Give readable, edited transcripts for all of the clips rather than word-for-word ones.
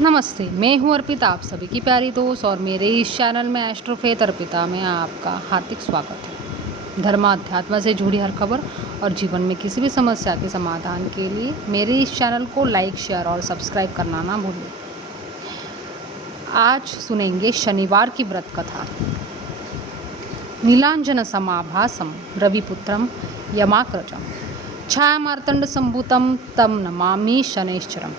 नमस्ते, मैं हूँ अर्पिता, आप सभी की प्यारी दोस्त और मेरे इस चैनल में एस्ट्रोफेथ अर्पिता में आपका हार्दिक स्वागत है। धर्म अध्यात्म से जुड़ी हर खबर और जीवन में किसी भी समस्या के समाधान के लिए मेरे इस चैनल को लाइक, शेयर और सब्सक्राइब करना ना भूलें। आज सुनेंगे शनिवार की व्रत कथा। नीलांजन समाभासम रविपुत्रम यमाक्रजम छाया मार्तंड संभूतम तम नमामि शनैश्चरम।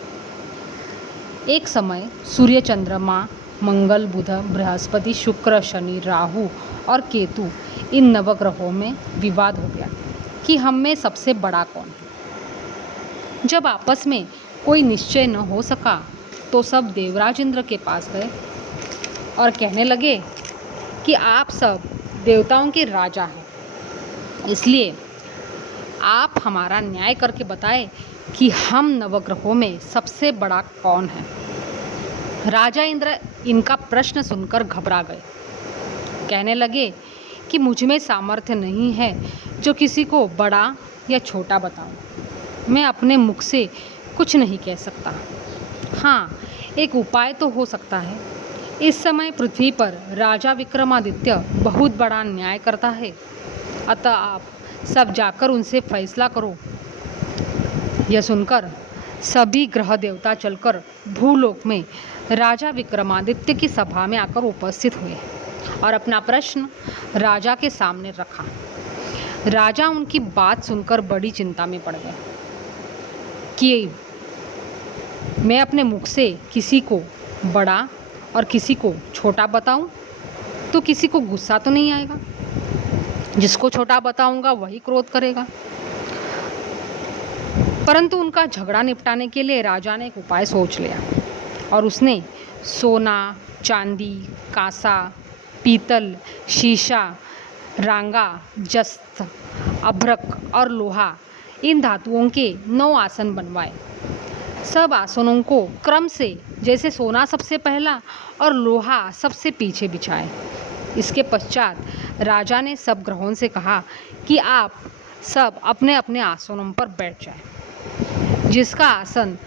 एक समय सूर्य, चंद्रमा, मंगल, बुध, बृहस्पति, शुक्र, शनि, राहु और केतु इन नवग्रहों में विवाद हो गया कि हम में सबसे बड़ा कौन है। जब आपस में कोई निश्चय न हो सका तो सब देवराज इंद्र के पास गए और कहने लगे कि आप सब देवताओं के राजा हैं, इसलिए आप हमारा न्याय करके बताएं कि हम नवग्रहों में सबसे बड़ा कौन है। राजा इंद्र इनका प्रश्न सुनकर घबरा गए। कहने लगे कि मुझ में सामर्थ्य नहीं है जो किसी को बड़ा या छोटा बताऊं। मैं अपने मुख से कुछ नहीं कह सकता। हाँ, एक उपाय तो हो सकता है। इस समय पृथ्वी पर राजा विक्रमादित्य बहुत बड़ा न्याय करता है, अतः आप सब जाकर उनसे फैसला करो। यह सुनकर सभी ग्रह देवता चलकर भूलोक में राजा विक्रमादित्य की सभा में आकर उपस्थित हुए और अपना प्रश्न राजा के सामने रखा। राजा उनकी बात सुनकर बड़ी चिंता में पड़ गए कि मैं अपने मुख से किसी को बड़ा और किसी को छोटा बताऊं तो किसी को गुस्सा तो नहीं आएगा। जिसको छोटा बताऊंगा वही क्रोध करेगा। परंतु उनका झगड़ा निपटाने के लिए राजा ने एक उपाय सोच लिया और उसने सोना, चांदी, कांसा, पीतल, शीशा, रांगा, जस्त, अभ्रक और लोहा इन धातुओं के 9 आसन बनवाए। सब आसनों को क्रम से, जैसे सोना सबसे पहला और लोहा सबसे पीछे बिछाए। इसके पश्चात राजा ने सब ग्रहों से कहा कि आप सब अपने अपने आसनों पर बैठ जाएं। जिसका आसन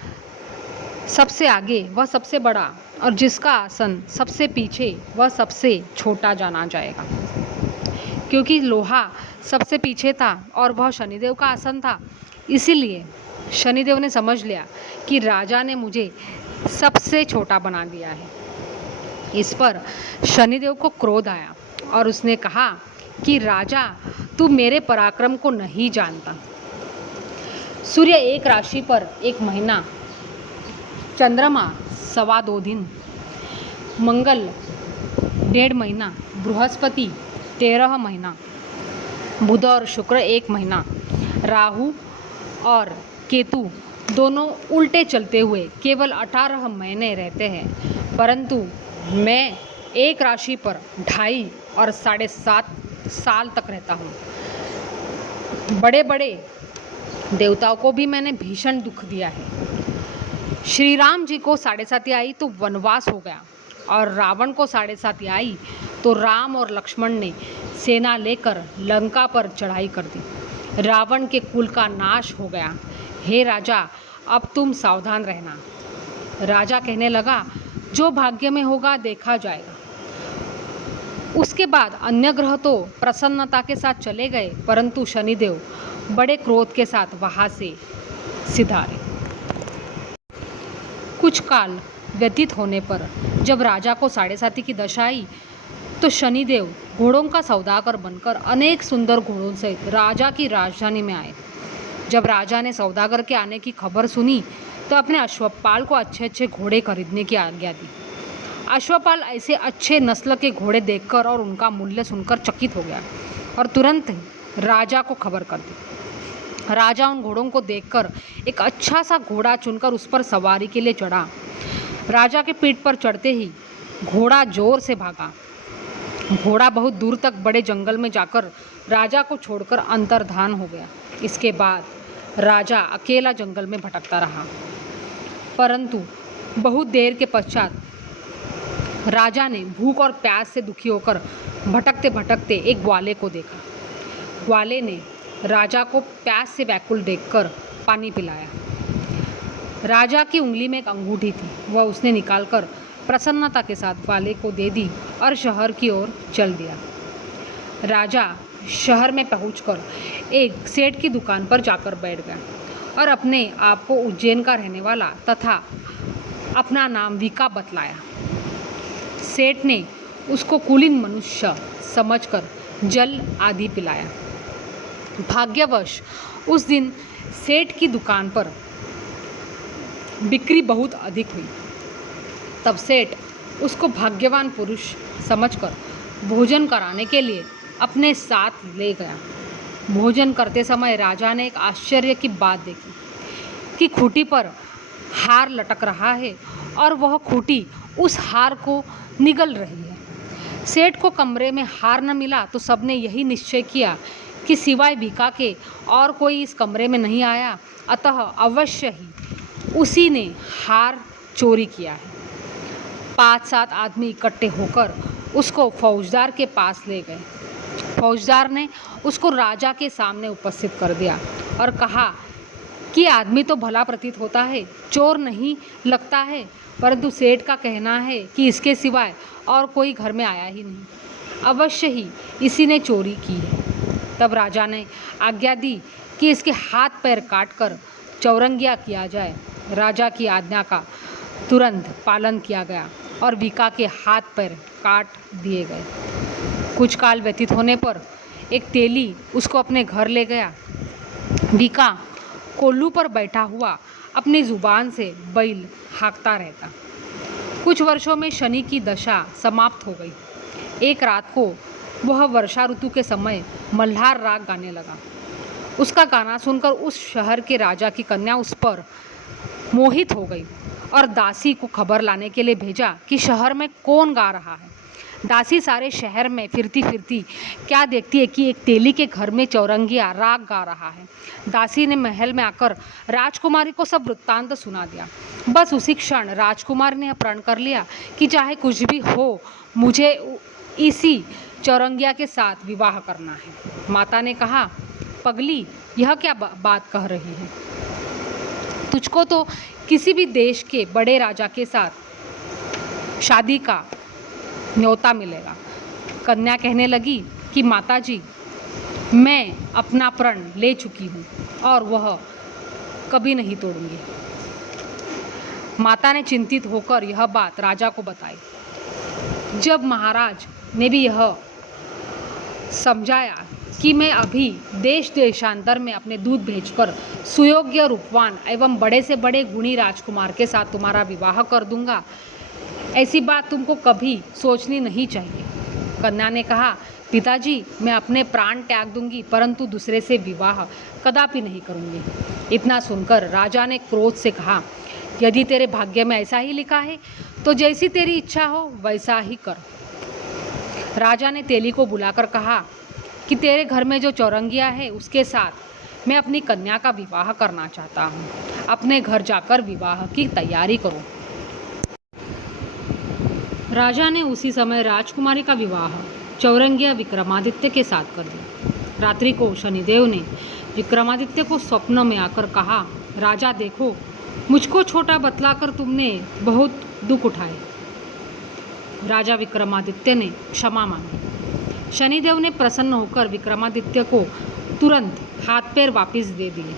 सबसे आगे वह सबसे बड़ा और जिसका आसन सबसे पीछे वह सबसे छोटा जाना जाएगा। क्योंकि लोहा सबसे पीछे था और वह शनिदेव का आसन था, इसीलिए शनिदेव ने समझ लिया कि राजा ने मुझे सबसे छोटा बना दिया है। इस पर शनिदेव को क्रोध आया और उसने कहा कि राजा, तू मेरे पराक्रम को नहीं जानता। सूर्य एक राशि पर 1 महीना, चंद्रमा 2.25 दिन, मंगल 1.5 महीना, बृहस्पति 13 महीना, बुध और शुक्र 1 महीना, राहु और केतु दोनों उल्टे चलते हुए केवल 18 महीने रहते हैं। परंतु मैं एक राशि पर 2.5 और 7.5 साल तक रहता हूँ। बड़े बड़े देवताओं को भी मैंने भीषण दुख दिया है। श्री राम जी को 7.5 आई तो वनवास हो गया और रावण को 7.5 आई तो राम और लक्ष्मण ने सेना लेकर लंका पर चढ़ाई कर दी। रावण के कुल का नाश हो गया। हे राजा, अब तुम सावधान रहना। राजा कहने लगा, जो भाग्य में होगा देखा जाएगा। उसके बाद अन्य ग्रह तो प्रसन्नता के साथ चले गए, परंतु शनिदेव बड़े क्रोध के साथ वहां से सिधारे। कुछ काल व्यतीत होने पर जब राजा को 7.5 की दशा आई तो शनिदेव घोड़ों का सौदागर बनकर अनेक सुंदर घोड़ों से राजा की राजधानी में आए। जब राजा ने सौदागर के आने की खबर सुनी तो अपने अश्वपाल को अच्छे अच्छे घोड़े खरीदने की आज्ञा दी। अश्वपाल ऐसे अच्छे नस्ल के घोड़े देखकर और उनका मूल्य सुनकर चकित हो गया और तुरंत राजा को खबर कर दी। राजा उन घोड़ों को देखकर एक अच्छा सा घोड़ा चुनकर उस पर सवारी के लिए चढ़ा। राजा के पीठ पर चढ़ते ही घोड़ा जोर से भागा। घोड़ा बहुत दूर तक बड़े जंगल में जाकर राजा को छोड़कर अंतर्धान हो गया। इसके बाद राजा अकेला जंगल में भटकता रहा। परंतु बहुत देर के पश्चात राजा ने भूख और प्यास से दुखी होकर भटकते भटकते एक ग्वाले को देखा। ग्वाले ने राजा को प्यास से व्याकुल देखकर पानी पिलाया। राजा की उंगली में एक अंगूठी थी, वह उसने निकालकर प्रसन्नता के साथ वाले को दे दी और शहर की ओर चल दिया। राजा शहर में पहुंचकर एक सेठ की दुकान पर जाकर बैठ गया और अपने आप को उज्जैन का रहने वाला तथा अपना नाम विका बतलाया। सेठ ने उसको कुलीन मनुष्य समझकर जल आदि पिलाया। भाग्यवश उस दिन सेठ की दुकान पर बिक्री बहुत अधिक हुई। तब सेठ उसको भाग्यवान पुरुष समझकर भोजन कराने के लिए अपने साथ ले गया। भोजन करते समय राजा ने एक आश्चर्य की बात देखी कि खूंटी पर हार लटक रहा है और वह खूंटी उस हार को निगल रही है। सेठ को कमरे में हार न मिला तो सबने यही निश्चय किया कि सिवाय भिका के और कोई इस कमरे में नहीं आया, अतः अवश्य ही उसी ने हार चोरी किया है। 5-7 आदमी इकट्ठे होकर उसको फौजदार के पास ले गए। फौजदार ने उसको राजा के सामने उपस्थित कर दिया और कहा कि आदमी तो भला प्रतीत होता है, चोर नहीं लगता है, परंतु सेठ का कहना है कि इसके सिवाय और कोई घर में आया ही नहीं, अवश्य ही इसी ने चोरी की है। तब राजा ने आज्ञा दी कि इसके हाथ पैर काटकर चौरंगिया किया जाए। राजा की आज्ञा का तुरंत पालन किया गया और विका के हाथ पैर काट दिए गए। कुछ काल व्यतीत होने पर एक तेली उसको अपने घर ले गया। विका कोल्लू पर बैठा हुआ अपनी जुबान से बैल हाँकता रहता। कुछ वर्षों में शनि की दशा समाप्त हो गई। एक रात को वह वर्षा ऋतु के समय मल्हार राग गाने लगा। उसका गाना सुनकर उस शहर के राजा की कन्या उस पर मोहित हो गई और दासी को खबर लाने के लिए भेजा कि शहर में कौन गा रहा है। दासी सारे शहर में फिरती फिरती क्या देखती है कि एक तेली के घर में चौरंगिया राग गा रहा है। दासी ने महल में आकर राजकुमारी को सब वृत्तांत सुना दिया। बस उसी क्षण राजकुमारी ने प्रण कर लिया कि चाहे कुछ भी हो, मुझे इसी चौरंगिया के साथ विवाह करना है। माता ने कहा, पगली, यह क्या बात कह रही है? तुझको तो किसी भी देश के बड़े राजा के साथ शादी का न्योता मिलेगा। कन्या कहने लगी कि माताजी, मैं अपना प्रण ले चुकी हूँ और वह कभी नहीं तोड़ूंगी। माता ने चिंतित होकर यह बात राजा को बताई। जब महाराज ने भी यह समझाया कि मैं अभी देश देशांतर में अपने दूत भेजकर सुयोग्य रूपवान एवं बड़े से बड़े गुणी राजकुमार के साथ तुम्हारा विवाह कर दूंगा, ऐसी बात तुमको कभी सोचनी नहीं चाहिए। कन्या ने कहा, पिताजी, मैं अपने प्राण त्याग दूंगी, परंतु दूसरे से विवाह कदापि नहीं करूंगी। इतना सुनकर राजा ने क्रोध से कहा, यदि तेरे भाग्य में ऐसा ही लिखा है तो जैसी तेरी इच्छा हो वैसा ही कर। राजा ने तेली को बुलाकर कहा कि तेरे घर में जो चौरंगिया है उसके साथ मैं अपनी कन्या का विवाह करना चाहता हूँ। अपने घर जाकर विवाह की तैयारी करो। राजा ने उसी समय राजकुमारी का विवाह चौरंगिया विक्रमादित्य के साथ कर दिया। रात्रि को शनिदेव ने विक्रमादित्य को स्वप्न में आकर कहा, राजा देखो, मुझको छोटा बतलाकर तुमने बहुत दुख उठाए। राजा विक्रमादित्य ने क्षमा मांगी। शनिदेव ने प्रसन्न होकर विक्रमादित्य को तुरंत हाथ पैर वापस दे दिए।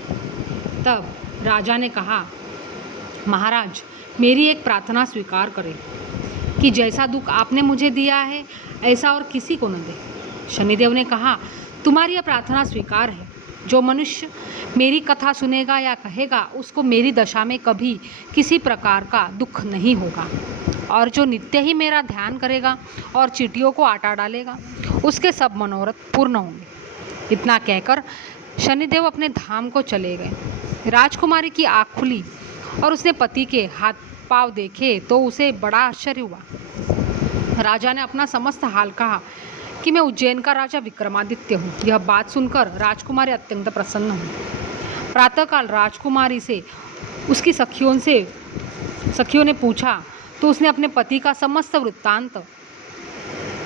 तब राजा ने कहा, महाराज, मेरी एक प्रार्थना स्वीकार करें कि जैसा दुख आपने मुझे दिया है ऐसा और किसी को न दे। शनिदेव ने कहा, तुम्हारी यह प्रार्थना स्वीकार है। जो मनुष्य मेरी कथा सुनेगा या कहेगा उसको मेरी दशा में कभी किसी प्रकार का दुख नहीं होगा, और जो नित्य ही मेरा ध्यान करेगा और चींटियों को आटा डालेगा उसके सब मनोरथ पूर्ण होंगे। इतना कहकर शनिदेव अपने धाम को चले गए। राजकुमारी की आँख खुली और उसने पति के हाथ पांव देखे तो उसे बड़ा आश्चर्य हुआ। राजा ने अपना समस्त हाल कहा कि मैं उज्जैन का राजा विक्रमादित्य हूँ। यह बात सुनकर राजकुमारी अत्यंत प्रसन्न हुई। प्रातःकाल राजकुमारी से उसकी सखियों ने पूछा तो उसने अपने पति का समस्त वृत्तांत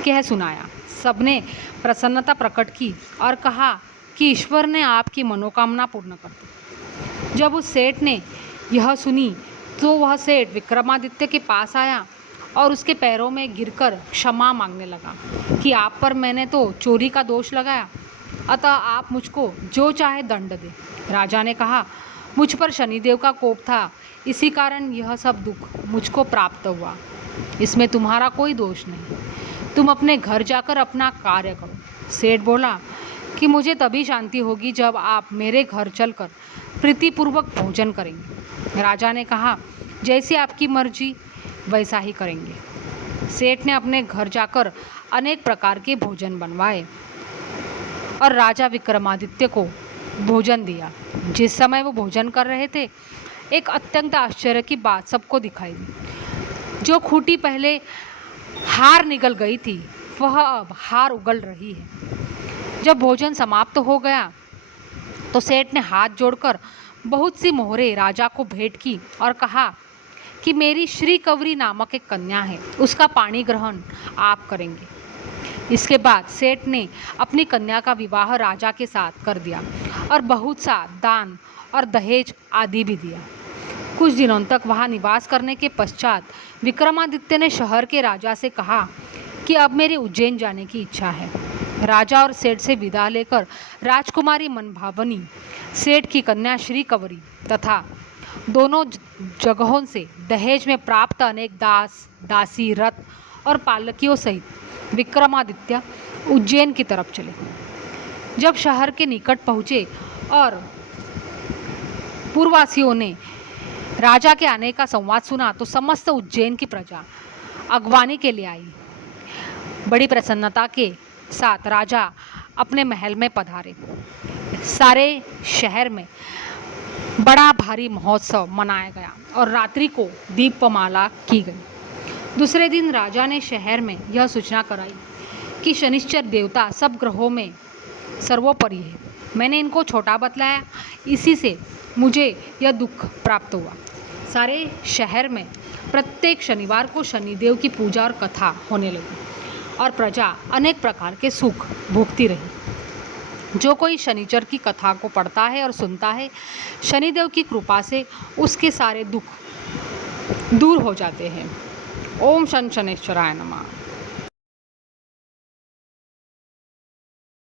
कह सुनाया। सबने प्रसन्नता प्रकट की और कहा कि ईश्वर ने आपकी मनोकामना पूर्ण कर दी। जब उस सेठ ने यह सुनी तो वह सेठ विक्रमादित्य के पास आया और उसके पैरों में गिरकर क्षमा मांगने लगा कि आप पर मैंने तो चोरी का दोष लगाया, अतः आप मुझको जो चाहे दंड दे। राजा ने कहा, मुझ पर शनिदेव का कोप था, इसी कारण यह सब दुख मुझको प्राप्त हुआ। इसमें तुम्हारा कोई दोष नहीं। तुम अपने घर जाकर अपना कार्य करो। सेठ बोला कि मुझे तभी शांति होगी जब आप मेरे घर चलकर प्रीतिपूर्वक भोजन करेंगे। राजा ने कहा, जैसी आपकी मर्जी वैसा ही करेंगे। सेठ ने अपने घर जाकर अनेक प्रकार के भोजन बनवाए और राजा विक्रमादित्य को भोजन दिया। जिस समय वो भोजन कर रहे थे, एक अत्यंत आश्चर्य की बात सबको दिखाई दी। जो खूंटी पहले हार निगल गई थी, वह अब हार उगल रही है। जब भोजन समाप्त हो गया तो सेठ ने हाथ जोड़कर बहुत सी मोहरें राजा को भेंट की और कहा कि मेरी श्री कवरी नामक एक कन्या है, उसका पाणी ग्रहण आप करेंगे। इसके बाद सेठ ने अपनी कन्या का विवाह राजा के साथ कर दिया और बहुत सा दान और दहेज आदि भी दिया। कुछ दिनों तक वहाँ निवास करने के पश्चात विक्रमादित्य ने शहर के राजा से कहा कि अब मेरी उज्जैन जाने की इच्छा है। राजा और सेठ से विदा लेकर राजकुमारी मनभावनी, सेठ की कन्या श्री कवरी तथा दोनों जगहों से दहेज में प्राप्त अनेक दास, दासी, रथ और पालकियों सहित विक्रमादित्य उज्जैन की तरफ चले। जब शहर के निकट पहुँचे और पूर्ववासियों ने राजा के आने का संवाद सुना तो समस्त उज्जैन की प्रजा अगवानी के लिए आई। बड़ी प्रसन्नता के साथ राजा अपने महल में पधारे। सारे शहर में बड़ा भारी महोत्सव मनाया गया और रात्रि को दीपमाला की गई। दूसरे दिन राजा ने शहर में यह सूचना कराई कि शनिश्चर देवता सब ग्रहों में सर्वोपरि है। मैंने इनको छोटा बतलाया, इसी से मुझे यह दुख प्राप्त हुआ। सारे शहर में प्रत्येक शनिवार को शनिदेव की पूजा और कथा होने लगी और प्रजा अनेक प्रकार के सुख भोगती रही। जो कोई शनिचर की कथा को पढ़ता है और सुनता है, शनिदेव की कृपा से उसके सारे दुख दूर हो जाते हैं। ओम शनि शनिश्चराय नमः।